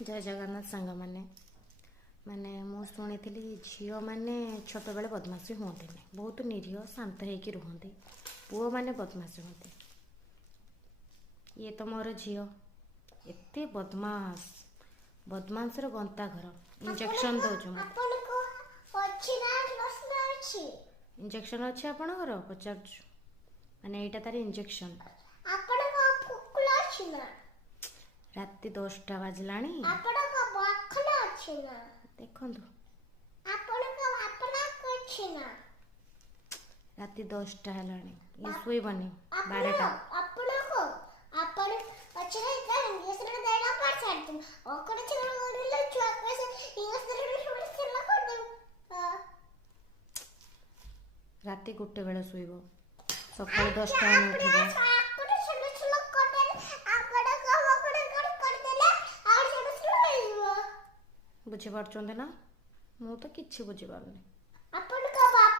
जय जगन्नाथ सांग मैंने माने मु शुणी झील मैंने छोट बेले बदमाशी हूँ बहुत निरीह शांत होकर रुहति पुओ मैंने बदमाशी होती ये तो मोर झील एते बदमाश बदमाश गंता घर इंजेक्शन दौचु इंजेक्शन अच्छे आपणकर पचार माने यहाँ तार इंजेक्शन राति 10टा बाजला देखु राति 10टा है ये शुबनी 12टा राति 1 बेले शुब सकाल 10टा उठा बुझीपार ना मु तो किसी बुझीपार नहीं।